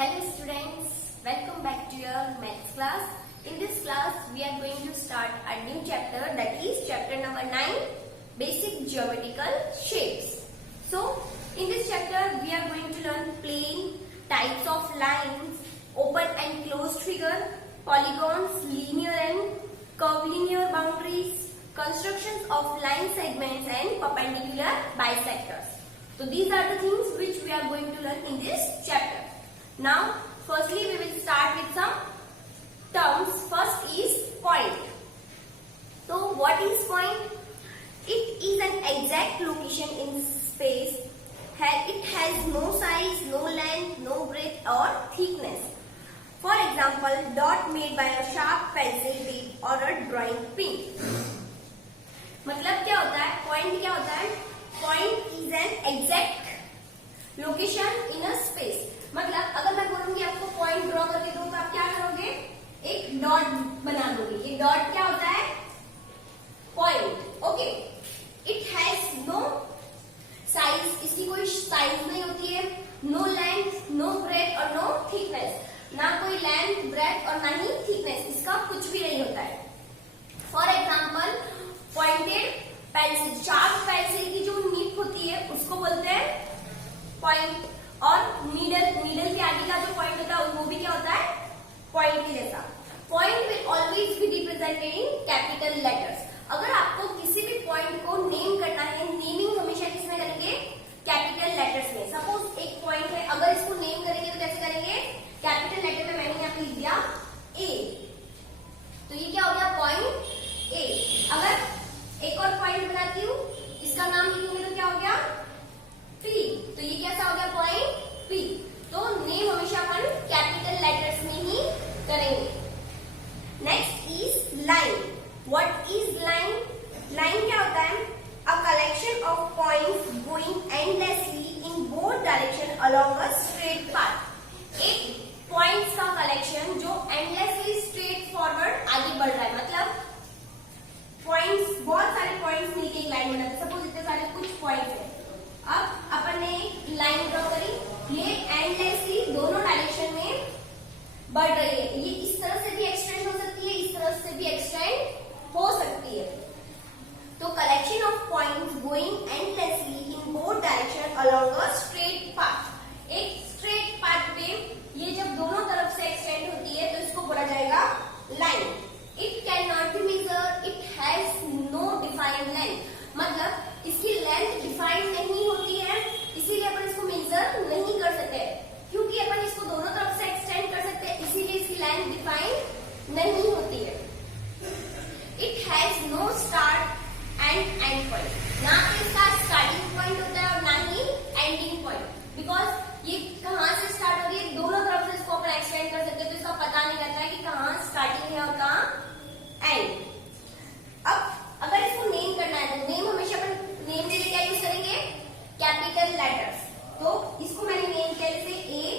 Hello students, welcome back to your maths class. In this class, we are going to start a new chapter, that is chapter number 9, Basic Geometrical Shapes. So, in this chapter, we are going to learn plane, types of lines, open and closed figure, polygons, linear and curvilinear boundaries, constructions of line segments and perpendicular bisectors. So, these are the things which we are going to learn in this chapter. Now, firstly we will start with some terms. First is point. So, what is point? It is an exact location in space. It has no size, no length, no breadth or thickness. For example, dot made by a sharp pencil tip or a drawing pin. मतलब क्या होता है? Point क्या होता है? Point is an exact location in a space. मतलब अगर मैं बोलूंगी आपको पॉइंट ड्रॉ करके दो तो आप क्या करोगे? एक डॉट बना दोगे. ये डॉट क्या होता है? Point. Okay. It has no size. इसकी कोई साइज नहीं होती है. नो लेंथ, नो ब्रेथ और नो थिकनेस. ना कोई लेंथ, ब्रेथ और ना ही थिकनेस. इसका कुछ भी नहीं होता है. For example, pointed pencil, sharp pencil की जो निप होती है उसको बोलते हैं पॉइंट. और नीडल के आगे का जो पॉइंट होता है वो भी क्या होता है? पॉइंट के जैसा. Point will always be represented in capital letters. अगर आपको किसी भी पॉइंट को नेम करना है, नेमिंग हमेशा किसमें करेंगे? कैपिटल लेटर्स में. सपोज एक पॉइंट है, अगर इसको नेम करेंगे तो कैसे करेंगे? कैपिटल लेटर में. मैंने यहाँ पे लिख दिया ए, तो ये क्या हो गया? Point A. अगर एक और पॉइंट बनाती हूँ, इसका नाम लिखेंगे तो क्या हो गया? पी. तो ये कैसा हो गया? Point P. तो नेम हमेशा अपन कैपिटल लेटर्स में ही करेंगे. Next is line. What is line? Line क्या होता है? A collection of points going endlessly in both direction along a straight path. एक पॉइंट्स का कलेक्शन जो एंडलेसली स्ट्रेट फॉरवर्ड आगे बढ़ रहा है. मतलब पॉइंट्स, बहुत सारे पॉइंट्स मिलके एक लाइन बनाते हैं. सपोज इतने सारे कुछ पॉइंट्स है. अब अपन ने एक लाइन ड्रॉ करी. ये एंडलेसली दोनों डायरेक्शन में बढ़ रही है. ये इस तरह से भी एक्सटेंड हो सकती है, इस तरह से भी एक्सटेंड हो सकती है. तो collection of points going endlessly in both direction along a straight path. एक स्ट्रेट पाथ पे ये जब दोनों तरफ से एक्सटेंड होती है तो इसको बोला जाएगा line. It can not be measure. It has no defined length. मतलब इसकी लेंथ डिफाइंड नहीं होती है, इसीलिए अपन इसको मेजर नहीं कर सकते. क्योंकि अपन इसको दोनों तरफ से एक्सटेंड कर सकते हैं, इसीलिए इसकी लेंथ डिफाइंड नहीं होती है. It has know start and and point. ना तो इसका स्टार्टिंग पॉइंट होता है और ना ही एंडिंग पॉइंट. बिकॉज ये कहाँ से स्टार्ट हो रही है, दोनों तरफ से इसको अपन एक्सटेंड कर सकते हैं, तो इसका पता नहीं रहता है कि कहाँ स्टार्टिंग है और कहाँ एंड. अब अगर इसको नेम करना है तो नेम हमेशा अपन नेम के लिए क्या यूज करेंगे? Capital letters. तो इसको मैंने नेम किया जैसे ए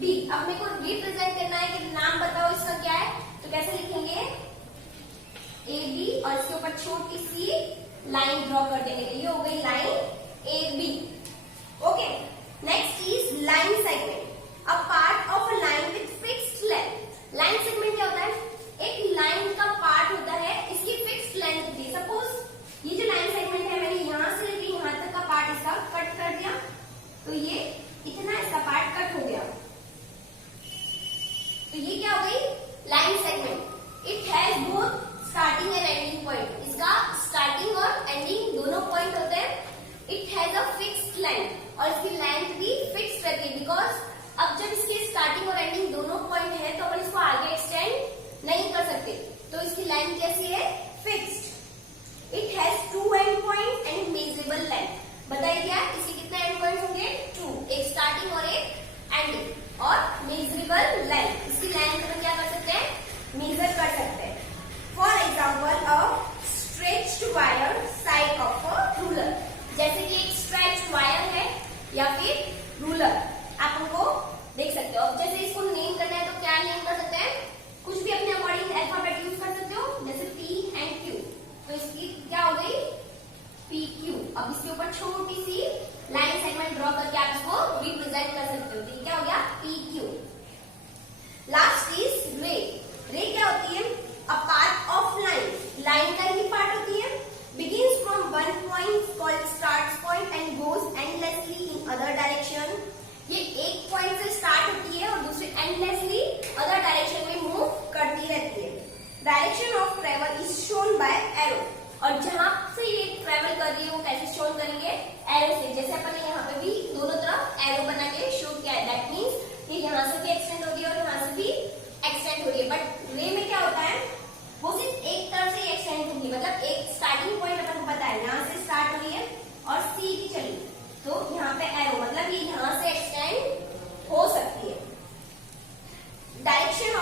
बी. अब मेरे को रिप्रेजेंट करना है कि नाम बताओ इसका क्या है, तो कैसे लिखेंगे? ए बी और इसके ऊपर छोटी सी लाइन ड्रॉ कर देंगे. ये हो गई line A B. Okay. Next is line segment. A part of a line with fixed length. Line segment क्या होता है? एक लाइन का पार्ट होता है, इसकी फिक्स्ड लेंथ होती है. सपोज ये जो लाइन सेगमेंट है, मैंने यहां से लेके यहां तक का पार्ट इसका कट कर दिया, तो ये इतना इसका पार्ट कट हो गया. तो ये क्या हो गई? Line segment. It has both starting and ending point. इसका स्टार्टिंग और एंडिंग दोनों पॉइंट होते हैं. It has a fixed length और इसकी लेंथ भी फिक्स्ड रहती है. Because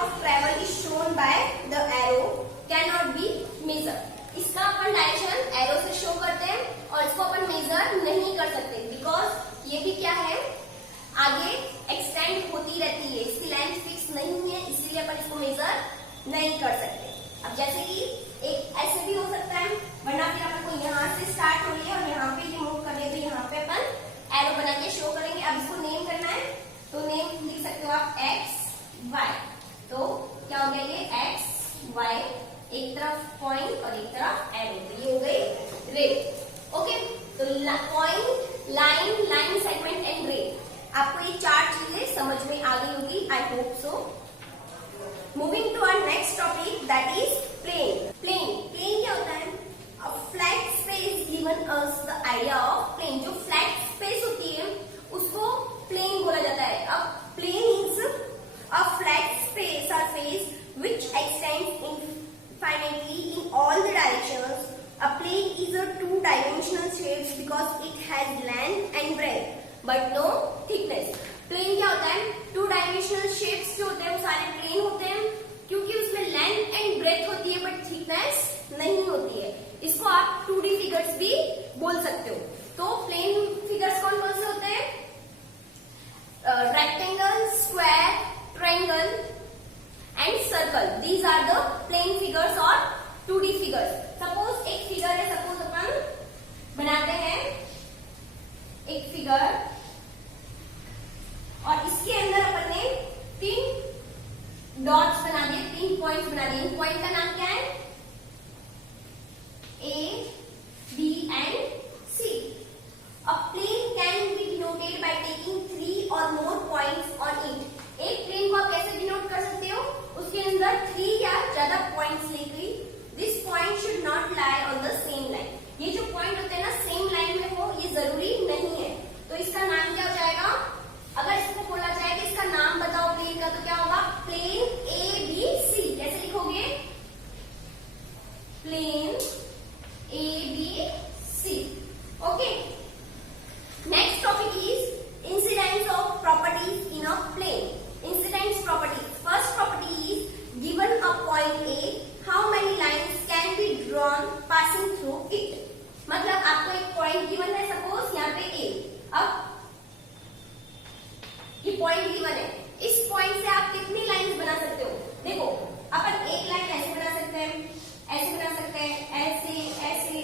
of travel is shown by the arrow can not be measure. इसका अपन डायरेक्शन एरो से शो करते हैं और इसको अपन मेजर नहीं कर सकते, बिकॉज ये भी क्या है, आगे एक्सटेंड होती रहती है, इसकी लेंथ फिक्स नहीं है, इसलिए अपन इसको मेजर नहीं कर सकते। अब जैसे कि एक ऐसे भी हो सकता है, वरना फिर अपन को यहाँ से स्टार्ट हो लिया और यहाँ पे रिमूव कर लिया, तो यहाँ पे अपन एरो बना के शो करेंगे। अब इसको नेम करना है, तो नेम लिख सकते हो आप एक्स वाई। तो क्या हो गया, ये एक्स वाई, एक तरफ पॉइंट और एक तरफ एरो, तो ये हो गई रे। ओके, तो point, line, line segment and रे, आपको ये चार चीजें समझ में आ गई होगी, I hope so. Moving to our next topic, that is plane. Plane क्या होता है, a flat space given us the idea of plane. जो फ्लैट स्पेस होती है उसको प्लेन बोला जाता है। अब plane is a flat space surface which extends infinitely in all the directions. A plane is a two-dimensional shape because it has length and breadth but no thickness. Plane क्या होता है, टू डायमेंशनल शेप्स जो होते हैं वो सारे plane होते हैं, क्योंकि उसमें लेंथ एंड ब्रेथ होती है बट थिकनेस नहीं होती है। इसको आप 2D फिगर्स भी बोल सकते हो। तो प्लेन फिगर्स कौन कौन से होते हैं, rectangle, square, triangle and circle. These are the plane figures और 2D फिगर्स। सपोज एक फिगर है, सपोज अपन बनाते हैं एक फिगर और इसके अंदर अपन ने 3 डॉट्स बना दिए, 3 पॉइंट्स बना दिए। इन पॉइंट का नाम क्या है, A, B and C. A plane can be denoted by taking 3 or more points on it. एक प्लेन को आप कैसे डिनोट कर सकते हो, उसके अंदर 3 या ज्यादा पॉइंट्स लेके। This point should not lie on the same line. ये जो पॉइंट होते हैं ना, सेम लाइन में हो, ये जरूरी नहीं है। तो इसका नाम क्या हो जाएगा, अगर इसको बोला जाए कि इसका नाम बताओ प्लेन का, तो क्या होगा, प्लेन ABC। कैसे लिखोगे, plane ABC। Okay, next topic is incidence of properties in a plane. Incidence properties. First property is, given a point A, how many lines can be drawn passing through it? मतलब आपको एक point given है, suppose यहाँ पे A। अब ये point given है, इस पॉइंट से आप कितनी लाइंस बना सकते हो। देखो, अपन एक लाइन ऐसे बना सकते हैं, ऐसे बना सकते हैं, ऐसे ऐसे,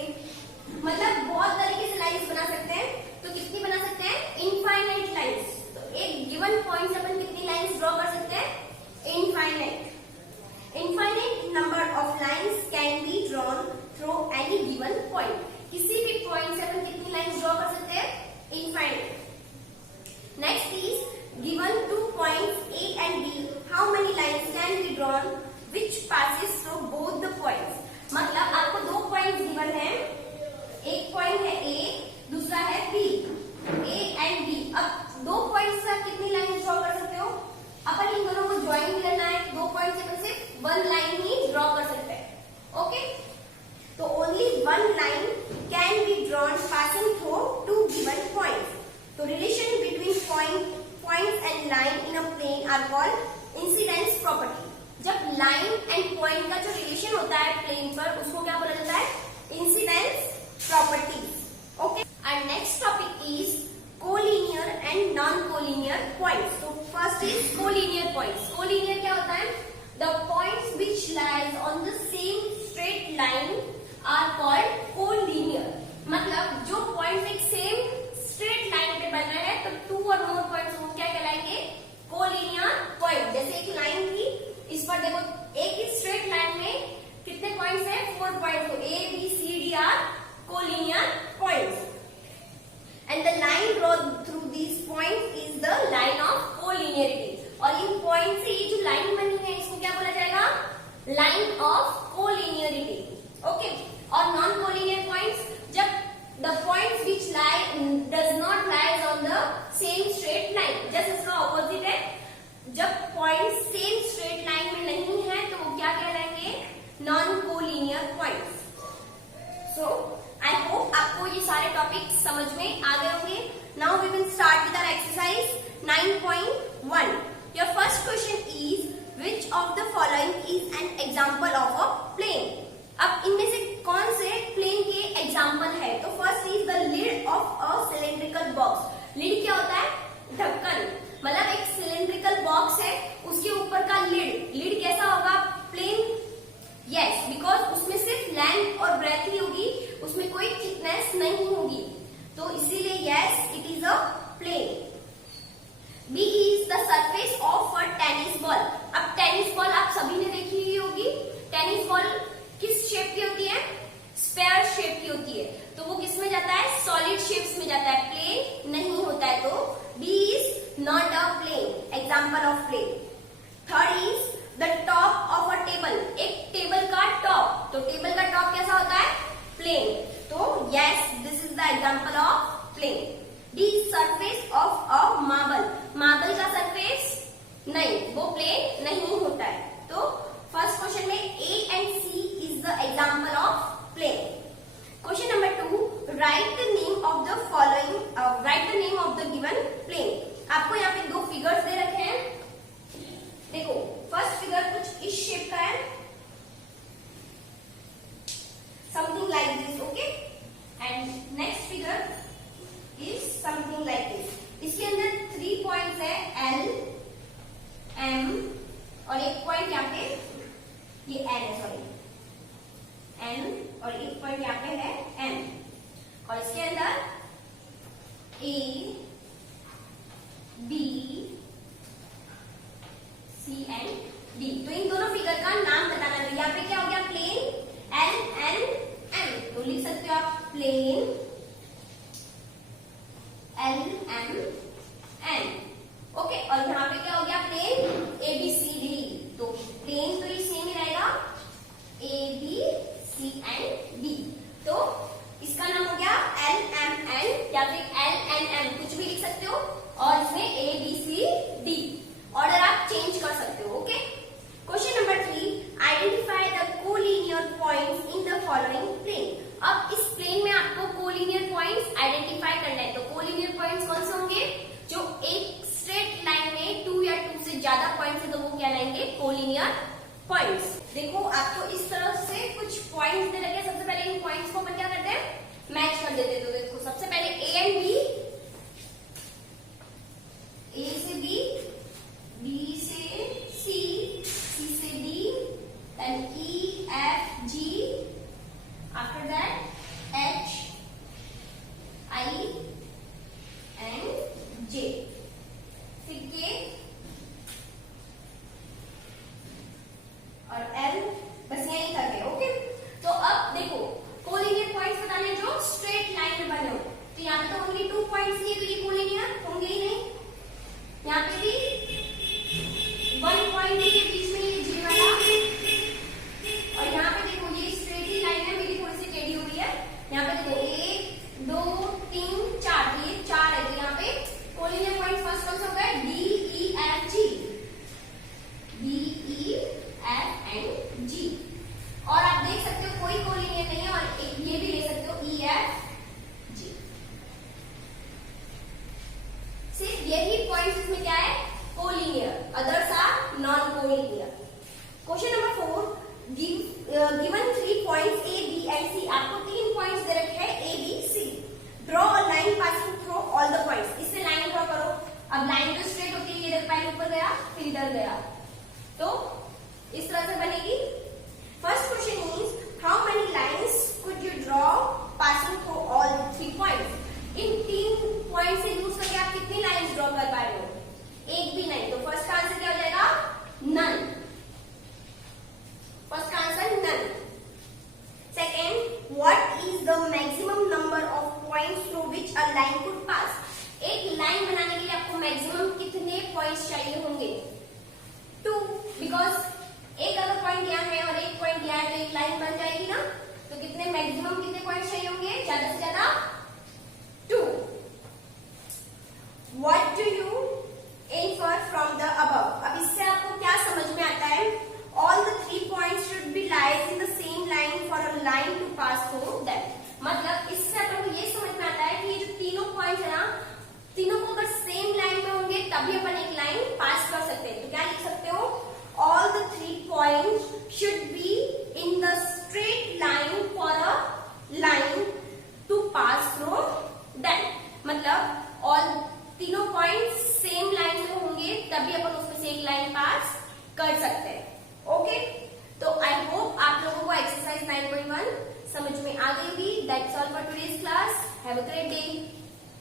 मतलब बहुत तरीके से लाइंस बना सकते हैं। तो कितनी बना सकते हैं, इनफाइनाइट लाइंस। एक गिवन पॉइंट से अपन कितनी लाइंस ड्रॉ कर सकते हैं, infinite number of lines can be drawn through any given point. किसी भी पॉइंट से अपन कितनी लाइंस ड्रॉ कर सकते हैं, infinite. Next is, given 2 points A and B, how many lines can be drawn which passes through both the points. मतलब आपको 2 points given है, एक पॉइंट है A, दूसरा है B, A and B। अब 2 पॉइंट्स से आप कितनी लाइन ड्रॉ कर सकते हो, अपन इन दोनों को ज्वाइन करना है, 2 पॉइंट से अपन सिर्फ 1 लाइन ही ड्रॉ कर सकते हैं। ओके, तो only 1 line can be drawn passing through 2 given points. तो relation between points and line in a plane are called incidence property. जब लाइन एंड पॉइंट का जो रिलेशन होता है प्लेन पर, उसको क्या बोला जाता है, incidence property. Okay, and next topic is collinear and non collinear points. तो first is collinear points. Collinear क्या होता है, the points which lies on the same straight line are called collinear. मतलब जो पॉइंट एक सेम स्ट्रेट लाइन पे बना है, तो 2 और मोर पॉइंट्स वो क्या कहलाएंगे, कोलिनियर पॉइंट। जैसे एक लाइन थी, इस पर देखो एक ही स्ट्रेट लाइन में कितने पॉइंट्स हैं, 4 पॉइंट्स। तो A, B, C, D are collinear points. And the line drawn through these points is the line of collinearity. और इन पॉइंट से ये जो लाइन बनी है, इसको क्या बोला जाएगा, लाइन ऑफ कोलिनियरिटी। ओके, और नॉन कोलिनियर पॉइंट्स, जब the points which lie does not lies on the same straight line, just इसका ऑपोजिट है, उसके ऊपर का लिड कैसा होगा? प्लेन। यस, बिकॉज उसमें सिर्फ लेंथ और ब्रेथ ही होगी, उसमें कोई थिकनेस नहीं होगी, तो इसीलिए yes it is a plane. B is the surface of a tennis ball. अब टेनिस बॉल आप सभी ने देखी हुई होगी। टेनिस बॉल किस शेप की होती है? स्क्वायर शेप की होती है, तो वो किस में जाता है? सॉलिड शेप्स में जाता है, प्लेन नहीं होता है, तो B is not a plane, example of plane. Third is the top of a table. एक टेबल का टॉप, तो टेबल का टॉप कैसा होता है? प्लेन, तो yes this is the example of plane. D surface of a marble. Marble का surface नहीं, वो प्लेन नहीं होता है, तो फर्स्ट क्वेश्चन में A and C is the example of plane. Question number 2, write the name of the following, write the name of the given plane. आपको यहाँ पे दो फिगर्स दे रखे हैं, देखो फर्स्ट फिगर कुछ इस शेप का है, something like this, okay, and next figure is something like this. इसके अंदर 3 पॉइंट्स है, एल, एम और एक पॉइंट यहाँ पे ये एन है, सॉरी एन, और एक पॉइंट यहाँ पे है एम, और इसके अंदर ए, बी, सी एंड डी। तो इन दोनों फिगर का नाम बताना है। यहाँ पे क्या हो गया? प्लेन, एल, एन, एम, तो लिख सकते हो आप plane L, M, N, okay. और यहाँ पे क्या हो गया? Plane A, B, C, D, तो प्लेन तो ये सेम ही रहेगा, A, B, C and D, तो इसका नाम हो गया एल, एम, एन, या फिर एल, एन, एम, कुछ भी लिख सकते हो, और इसमें A, B, C, D order आप चेंज कर सकते हो, okay. Question number 3, identify the collinear points in the following plane. अब इस प्लेन में आपको कोलिनियर पॉइंट्स आइडेंटिफाई करना है, तो कोलिनियर पॉइंट्स कौन से होंगे? जो एक स्ट्रेट लाइन में 2 या 2 से ज्यादा पॉइंट्स है, तो वो क्या लाएंगे? Collinear points. देखो आपको इस तरफ से कुछ पॉइंट्स दे रखे, सबसे पहले इन पॉइंट्स को अपन क्या करते हैं? मैच कर देते हैं। तो देखो सबसे पहले ए एंड बी, ए से बी, बी से सी, सी से D, then E, F, G, after that H, I and J, फिर के और एल, बस यही तक है, ओके। तो अब देखो कोलिनियर पॉइंट्स बताने जो स्ट्रेट लाइन में बने हो, तो यहाँ पे तो होंगे 2 पॉइंट्स नहीं, तो ये कोलिनियर होंगे ही नहीं। यहाँ पे भी 1 पॉइंट के बीच में ये जी वाला, और यहाँ पे देखो ये स्ट्रेट ही लाइन है, मेरी थोड़ी सी टेढ़ी हो रही है। यहाँ पे देखो 1, 2, 3, 4, तो ये 4 है, तो यहाँ पे कोलिनियर पॉइंट फर्स्ट कौन सा होगा? D, E, F, G, D, E, F and G. और आप देख सकते हो कोई कोलिनियर नहीं है, और एक ये भी ले सकते हो ई, एफ, जी। सिर्फ यही पॉइंट्स इसमें क्या है? Collinear, others are non collinear. Question number 4, given 3 points A, B and C. आपको 3 पॉइंट्स दे रखे हैं A, B, C. Draw a line passing through all the points. इससे लाइन ड्रॉ करो। अब लाइन जो स्ट्रेट होती है, ये पहले ऊपर गया फिर इधर गया, तो इस तरह से बनेगी। First question is how many lines could you draw passing through all 3 points. In 3 point से यूज करके आप कितनी लाइन्स ड्रॉ कर पा रहे हो? एक भी नहीं, तो फर्स्ट का आंसर क्या हो जाएगा? नन। फर्स्ट का answer none. Second, what is the maximum number of points through which a line could pass. एक लाइन बनाने के लिए आपको मैक्सिमम कितने पॉइंट्स चाहिए होंगे? 2, बिकॉज एक अगर पॉइंट यहाँ है और एक पॉइंट यहाँ है, तो एक लाइन बन जाएगी ना। तो कितने मैक्सिमम कितने पॉइंट्स चाहिए होंगे? ज्यादा से ज्यादा 2। What do you infer from the above। अब इससे आपको क्या समझ में आता है? All the 3 points should be lies in the same line for a line to pass through them। मतलब इससे अपन को ये समझ में आता है कि ये जो तीनों पॉइंट्स है ना, तीनों को अगर सेम लाइन में होंगे तभी अपन एक लाइन पास कर सकते हैं। तो क्या लिख सकते हो? All the 3 points should be in the straight line for a line to pass through them। मतलब all तीनों पॉइंट्स सेम लाइन में होंगे तभी अपन उसमें से एक लाइन पास कर सकते हैं। ओके, तो आई होप आप लोगों को एक्सरसाइज 9.1 समझ में आ गई होगी। That's all for today's class. Have a great day.